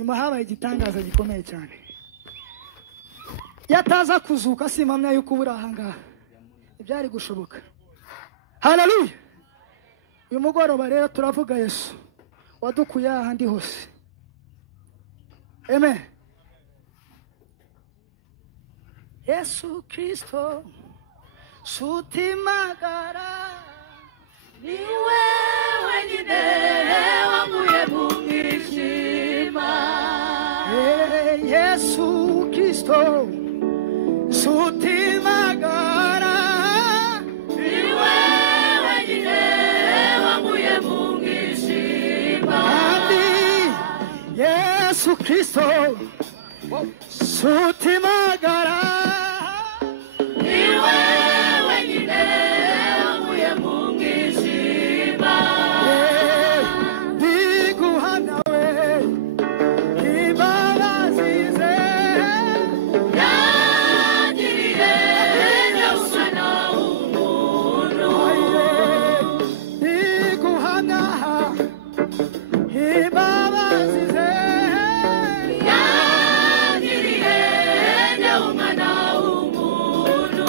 nyuma habaye igitangaza gikomeye cyane. Yataza kuzuka simamya yuko burahanga ibyari gushoboka. Haleluya. Uyu mugoroba rero turavuga Yesu wadukuye ahandi hose. Amen. Yesu Kristo sutimagara ni wewe nyine wanguye mu mwijima. Yesu Kristo sutimagara ni wewe nyine wanguye mu mwijima. Yesu Kristo sutimagara ni wewe nyine wanguye mu mwijima. Biguhana we ibabazize yagiriye umwana w'umuntu. Biguhana ibabazize yagiriye umwana w'umuntu.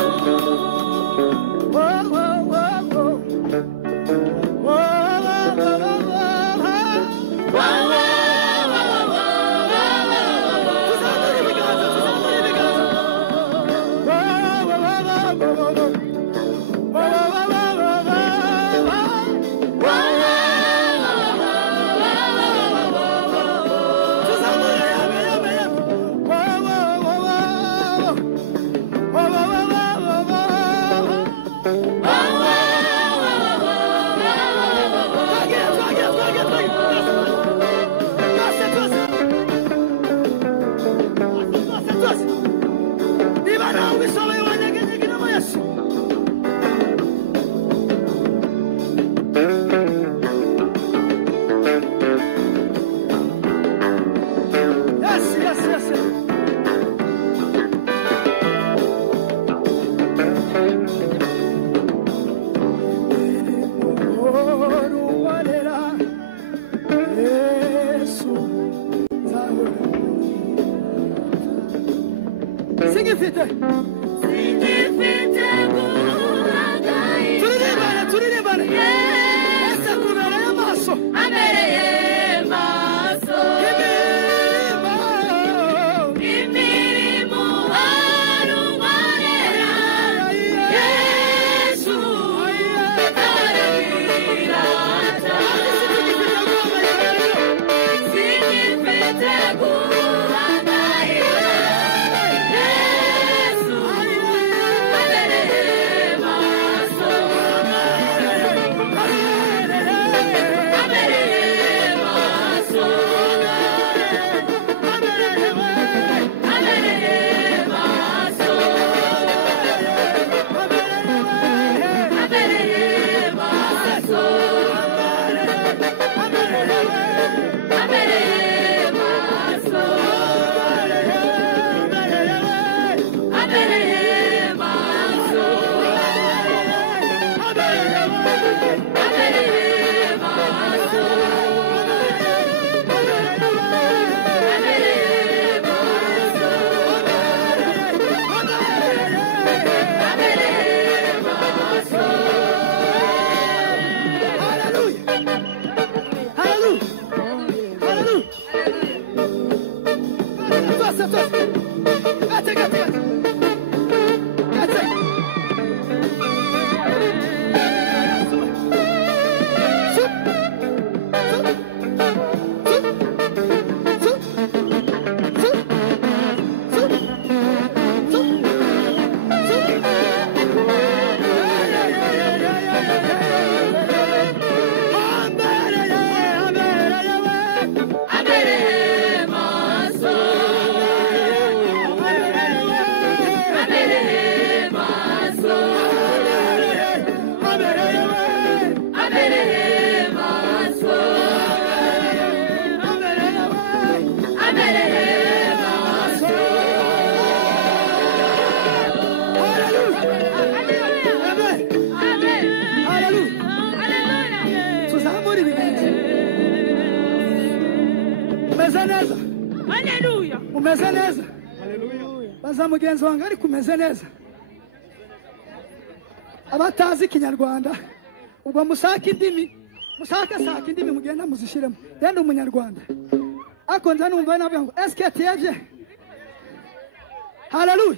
Significa turirimbane esa kubera y'amaso abereye maso imirimo arunkorera Yesu arabirata. Sinifite guhangayika Yesu abereye maso Haleluya. Umeze neza? Baza mugenzi wanjye ari kumeze neza. Abatazi Kinyarwanda ubwo musaka indimi mugenda muzishiremo. Yenda umunyarwanda. Akonza numva navuga ngo eske tiyevye. Haleluya.